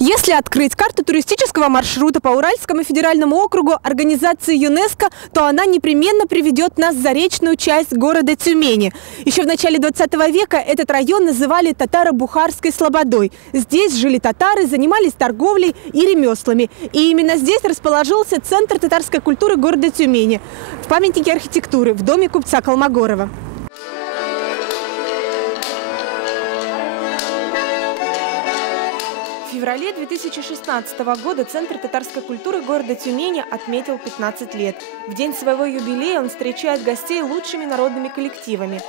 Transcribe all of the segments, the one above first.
Если открыть карту туристического маршрута по Уральскому федеральному округу организации ЮНЕСКО, то она непременно приведет нас в заречную часть города Тюмени. Еще в начале 20 века этот район называли Татаро-Бухарской слободой. Здесь жили татары, занимались торговлей и ремеслами. И именно здесь расположился центр татарской культуры города Тюмени в памятнике архитектуры в доме купца Колмогорова. В феврале 2016 года Центр татарской культуры города Тюмени отметил 15 лет. В день своего юбилея он встречает гостей лучшими народными коллективами.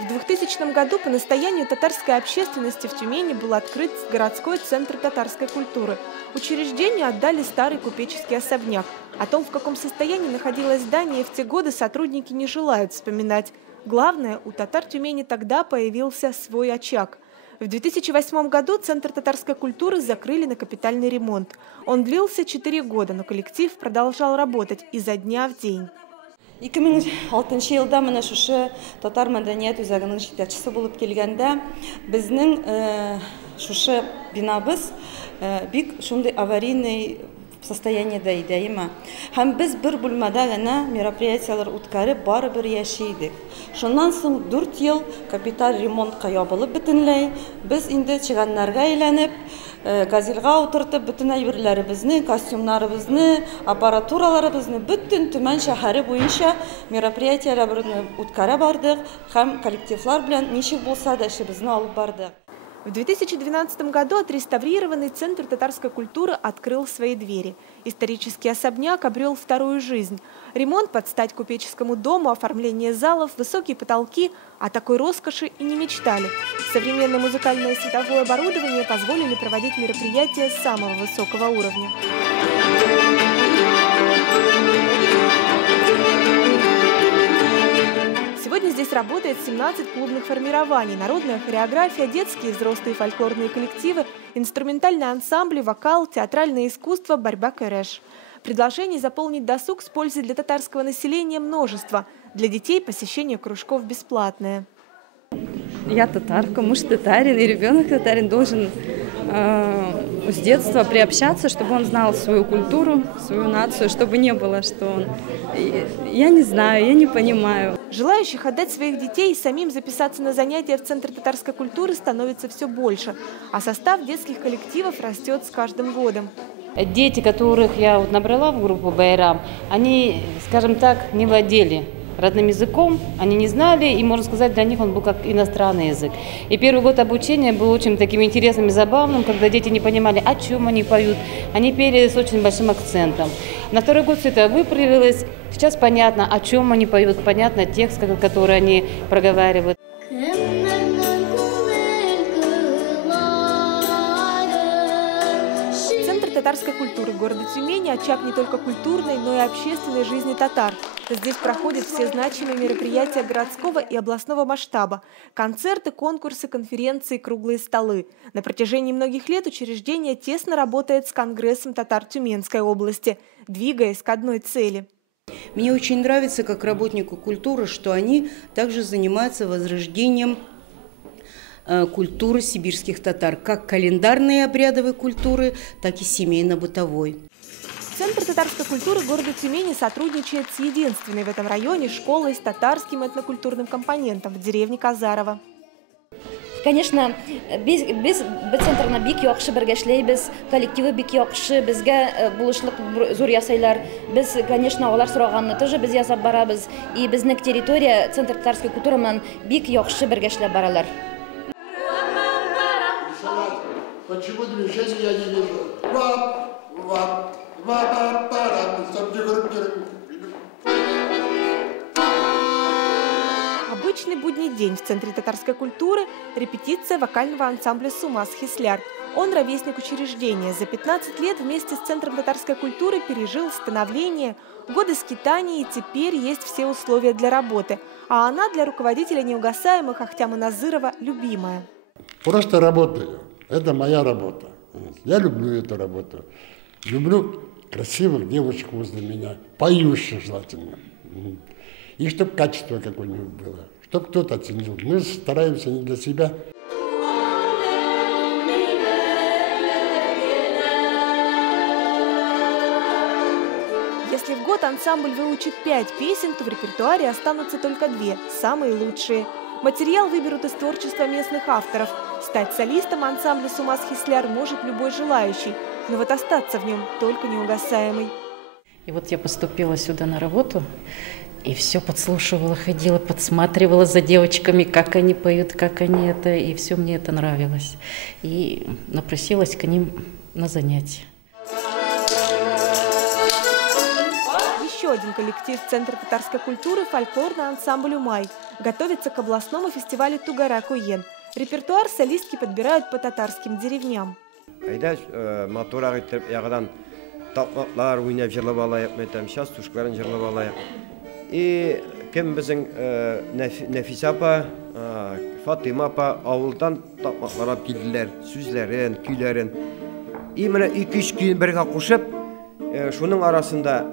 В 2000 году по настоянию татарской общественности в Тюмени был открыт городской центр татарской культуры. Учреждению отдали старый купеческий особняк. О том, в каком состоянии находилось здание в те годы, сотрудники не желают вспоминать. Главное, у татар Тюмени тогда появился свой очаг. В 2008 году Центр татарской культуры закрыли на капитальный ремонт. Он длился 4 года, но коллектив продолжал работать изо дня в день. 2006 елда менә шушы татар мәдәният үзәгенең җитәкчесе булып килгәндә безнең шушы бинабыз бик шундый аварийный состояниедә иде има. Һәм без бер бүлмәдә генә мероприятиялар үткәреп барыбер яши идек. Шуннан соң 4 ел капиталь ремонтка ябылып бөтенләй, без инде чыганнарга әйләнеп, газельга утыртып бөтен әйберләребезне, костюмнарыбызны, аппаратураларыбызны бөтен Төмән шәһәре буенча мероприятияларны үткәрә бардык һәм коллективлар белән ничек булса да эшебезне алып бардык. В 2012 году отреставрированный Центр татарской культуры открыл свои двери. Исторический особняк обрел вторую жизнь. Ремонт под стать купеческому дому, оформление залов, высокие потолки. О такой роскоши и не мечтали. Современное музыкальное и световое оборудование позволили проводить мероприятия самого высокого уровня. Сегодня здесь работает 17 клубных формирований, народная хореография, детские и взрослые фольклорные коллективы, инструментальные ансамбли, вокал, театральное искусство, борьба кэрэш. Предложений заполнить досуг с пользой для татарского населения множество. Для детей посещение кружков бесплатное. Я татарка, муж татарин, и ребенок татарин должен с детства приобщаться, чтобы он знал свою культуру, свою нацию, чтобы не было, что он... Я не знаю, я не понимаю. Желающих отдать своих детей и самим записаться на занятия в Центр татарской культуры становится все больше, а состав детских коллективов растет с каждым годом. Дети, которых я набрала в группу Байрам, они, скажем так, не владели родным языком, они не знали, и, можно сказать, для них он был как иностранный язык. И первый год обучения был очень таким интересным и забавным, когда дети не понимали, о чем они поют. Они пели с очень большим акцентом. На второй год все это выправилось. Сейчас понятно, о чем они поют, понятно текст, который они проговаривают. Центр татарской культуры города Тюмени – очаг не только культурной, но и общественной жизни татар. Здесь проходят все значимые мероприятия городского и областного масштаба – концерты, конкурсы, конференции, круглые столы. На протяжении многих лет учреждение тесно работает с Конгрессом татар Тюменской области, двигаясь к одной цели. Мне очень нравится, как работнику культуры, что они также занимаются возрождением культуры сибирских татар, как календарной обрядовой культуры, так и семейно-бытовой. Центр татарской культуры города Тюмени сотрудничает с единственной в этом районе школой с татарским этнокультурным компонентом в деревне Казарова. Конечно, без центрна бик яхшы бергә эшләйбез, коллективы бик яхшы, безгә булышлык зур ясайлар. Без, конечно, алар сораганны тоже без ясап барабыз. И безнең территория центр татарской культуры белән бик яхшы бергә эшләп баралар. Почему движения я не вижу? Обычный будний день в Центре татарской культуры – репетиция вокального ансамбля «Сумас Хисляр». Он ровесник учреждения. За 15 лет вместе с Центром татарской культуры пережил становление, годы скитаний, и теперь есть все условия для работы. А она для руководителя неугасаемых Ахтяма Назырова любимая. Просто работаю. Это моя работа. Я люблю эту работу. Люблю красивых девочек возле меня, поющих желательно. И чтобы качество какое-нибудь было, чтобы кто-то оценил. Мы стараемся не для себя. год ансамбль выучит 5 песен, то в репертуаре останутся только 2, самые лучшие. Материал выберут из творчества местных авторов. Стать солистом ансамбля «Сумас Хисляр» может любой желающий, но вот остаться в нем только неугасаемый. И вот я поступила сюда на работу, и все подслушивала, ходила, подсматривала за девочками, как они поют, как они это, и все мне это нравилось. И напросилась к ним на занятия. Еще один коллектив Центра татарской культуры – фольклорный ансамбль «Умай». Готовится к областному фестивалю «Тугара-Куен». Репертуар солистки подбирают по татарским деревням. Tapmaklar oynayıp jırlap alayıp, сейчас tuşkların jırlap alayıp. Kim bizim Nefise apa, Fatıma apa avuldan tapmaklar alıp geldiler. Süzlerin, küylerin. Mine 2-3 gün birge koşup, şunun arasında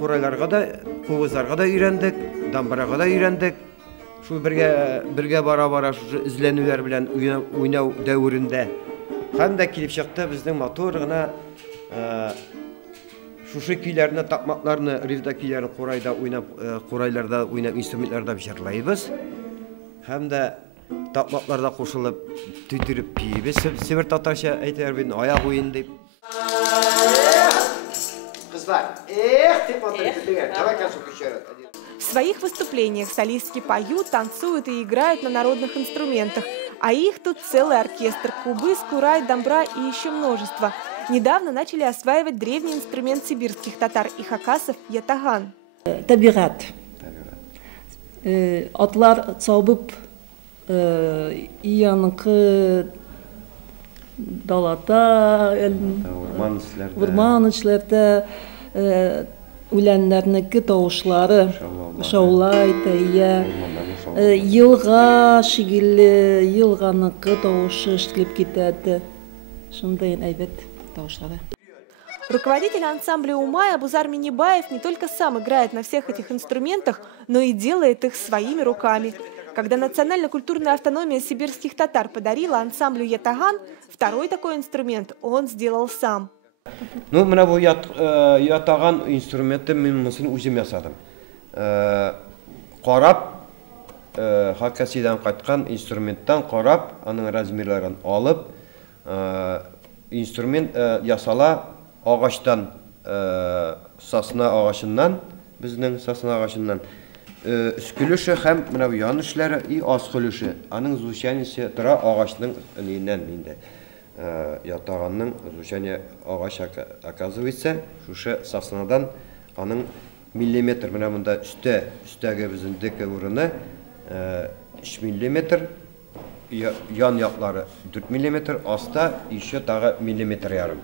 koraylarga da, kovuzlarga da öğrendik, dambaraga da öğrendik. Şu birge bara şu izlenüler bilen oynav dövründe. Hem de kilip çıktı bizden motoruna şu kuylarını, takmaklarını, rivda kuylarını koraylarda oynayıp, instrumentlarda biçerlayız. Hem de takmaklarda koşulup, tütürüp piyimiz. Sivir Tatarşa aytlar benim ayak oyun deyip. Kızlar, В своих выступлениях солистки поют, танцуют и играют на народных инструментах. А их тут целый оркестр – кубыс, курай, домбра и еще множество. Недавно начали осваивать древний инструмент сибирских татар и хакасов – ятаган. Табигат. Атлар сабып ияныкы далата, урман ичләрдә үләннәрнеке тавышлары шаулай тәйя, елга шигилле, елганыкы тавышы ишетелеп китәде. Шундай әйбәт тавышлары. Руководитель ансамбля «Умай» Абузар Минибаев не только сам играет на всех этих инструментах, но и делает их своими руками. Когда национально-культурная автономия сибирских татар подарила ансамблю ятаган, второй такой инструмент он сделал сам. Ну, менә бу ятаган инструментты мин монысын үзем ясадым. Карап, Хакасидан кайткан инструменттан карап, аның размерларын алып, инструмент ясала агачтан, сосна агачыннан, безнең сосна агачыннан. Үскүлеше һәм менә бу ян эшләре и аскүлеше. Аның звучаниесе тора агачның иннән инде. Ятаганның звучание агач оказывается, шушы соснадан аның миллиметр менә монда өстәге безнең декә урыны 3 миллиметр, ян яклары 4 миллиметр, аста еще тагы миллиметр ярым.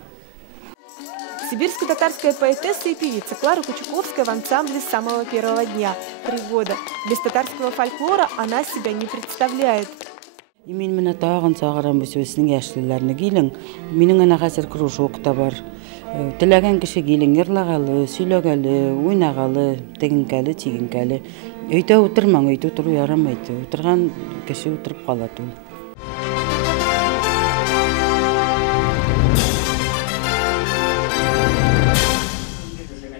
Сибирско-татарская поэтесса и певица Клара Кучуковская в ансамбле с самого первого дня – 3 года. Без татарского фольклора она себя не представляет. Мен менә тагын сагырам безнең яшьләрне килен. Минең ана хәзер кружок та бар. Теләгән кеше килен йырлагалы, сөйләгәле, уйнагалы, тегенкәле, тигенкәле. Өйдә утырмаң, өйдә утыру ярамый. Утырган кеше утырып кала түгел.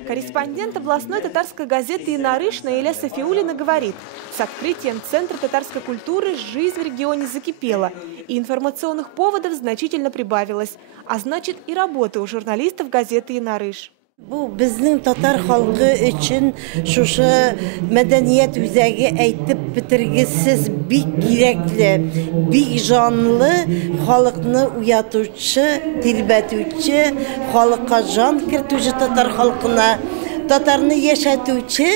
Корреспондент областной татарской газеты «Инарыш» Наиля Сафиуллина говорит, с открытием Центра татарской культуры жизнь в регионе закипела, и информационных поводов значительно прибавилось, а значит и работы у журналистов газеты «Инарыш». Bu bizning tatar xalqı üçün şuşa medeniyet üzəgi әйтеп bitirgisiz bik gerekli, bik canlı, xalqını uyatuvçı, dilbetuvçu, xalqa can kirtuvçu tatar xalqına, tatarını yaşatuvçu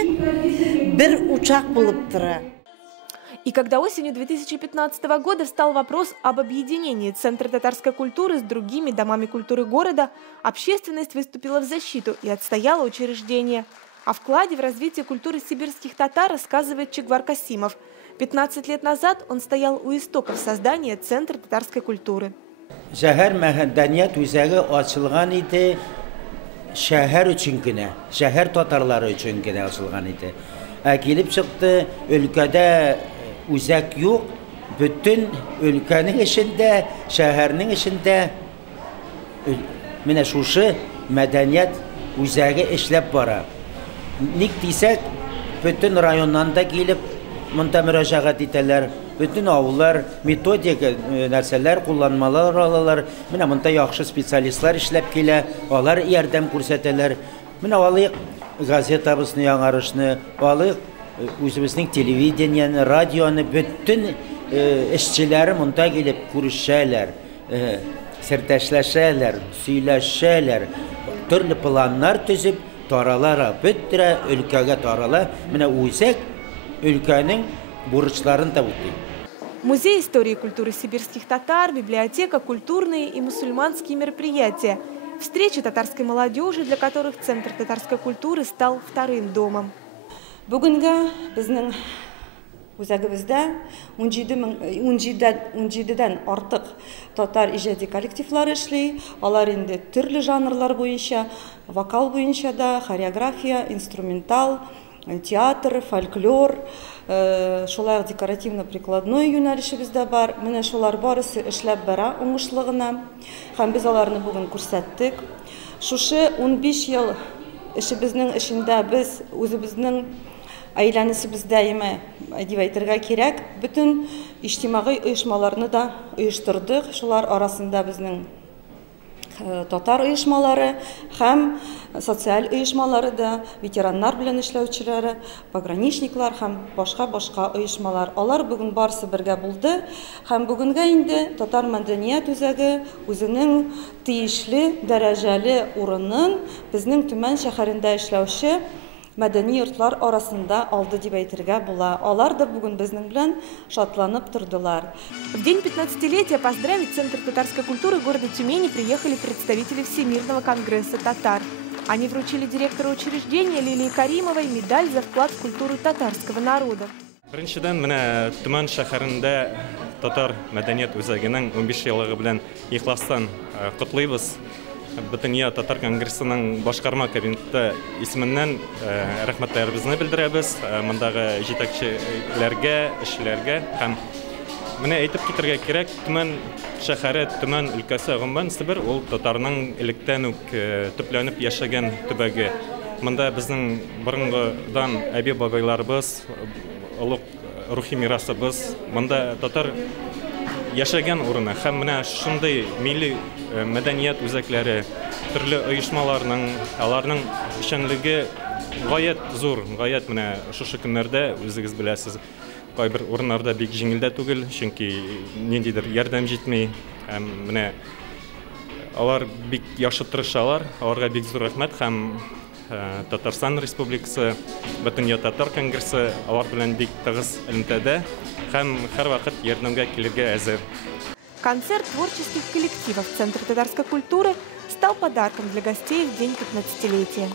bir uçak bulup dura. И когда осенью 2015 года встал вопрос об объединении Центра татарской культуры с другими домами культуры города, общественность выступила в защиту и отстояла учреждение. О вкладе в развитие культуры сибирских татар рассказывает Чигвар Касимов. 15 лет назад он стоял у истоков создания Центра татарской культуры. Шәһәр мәдәният үзәге ачылган иде, шәһәр өчен генә, шәһәр татарлары өчен генә ачылган иде. Килеп чыкты, өлкәдә үзәк юк, bütün өлкәнең эчендә, шәһәрнең эчендә менә шушы мәдәният үзәге эшләп бара. ник дисәк, бөтен районнан да килеп, монда мөрәҗәгать итәләр. Bütün avullar metodika нәрсәләр кулланмалар алалар. Менә монда яхшы специалистлар эшләп килә, алар ярдәм күрсәтәләр. Менә алыйк газетабызны яңарышны, алыйк үзебезнең телевидениене, радионы, bütün эшчеләр монда килеп күрешәләр, сәрдәшләшәләр, сөйләшәләр, төрле планнар төзеп, таралара, бөттерә өлкәгә тарала. Менә үзәк өлкәнең бурычларын да үти. Музей истории и культуры сибирских татар, библиотека, культурные и мусульманские мероприятия. Встречи татарской молодежи, для которых Центр татарской культуры стал вторым домом. Бүгінгі біздің үзәгімізде 17-ден артық татар ижади коллективлар эшли. Алар инде төрле жанрлар буенча, вокал буенча да, хореография, инструментал, театр, фольклор, шулай декоративно-прикладной юнәлеше бездә бар. Менә шулар барысы эшләп бара уңышлыгына. Һәм без аларны бүген күрсәттек. Шушы 15 ел эшебезнең эшендә без үзебезнең әйләнешебез даими дип әйтергә кирәк. Бүтән иҗтимагый оешмаларны да оештырдык. Шулар арасында безнең татар оешмалары һәм социаль оешмалары да, ветераннар белән эшләүчеләре, пограничниклар һәм башка оешмалар. Алар бүген барысы бергә булды һәм бүгенгә инде татар мәдәният үзәге үзенең тиешле дәрәҗәле урынын безнең Төмән шәһәрендә эшләүче мәдәни йортлар арасында алды дип әйтергә була. Алар да бүген безнең белән шатланып тордылар. В день 15-летия поздравить Центр татарской культуры города Тюмени приехали представители Всемирного конгресса татар. Они вручили директору учреждения Лилии Каримовой медаль за вклад в культуру татарского народа. Беренчедән, менә Төмән шәһәрендә татар мәдәният үзәгенең 15 еллыгы белән ихластан котлыйбыз. Бүтән татар конгрессының башкарма кабинеты исеменнән рәхмәтләребезне белдерәбез мондагы җитәкчеләргә, эшчеләргә һәм менә әйтеп китәргә кирәк, Төмән шәһәре, Төмән өлкәсе гомумән Себер ул татарның электән үк төпләнеп яшәгән төбәге. Монда безнең борынгыдан әби-бабайларыбыз, олуг рухи мирасыбыз, монда татар яшәгән урыны һәм менә шундый милли мәдәният үзәкләре, төрле оешмаларның, аларның эшчәнлеге гаять зур, гаять менә шушы көннәрдә үзегез беләсез. Кайбер урыннарда бик җиңел дә түгел, чөнки ниндидер ярдәм җитми. Һәм менә алар бик яхшы тырышалар, аларга бик зур рәхмәт һәм Татарстан Республикасы, Бөтен татар конгрессы алар белән бик тыгыз элемтәдә һәм һәрвакыт ярдәмгә килергә әзер. Концерт творческих коллективов Центра татарской культуры стал подарком для гостей в день 15-летия.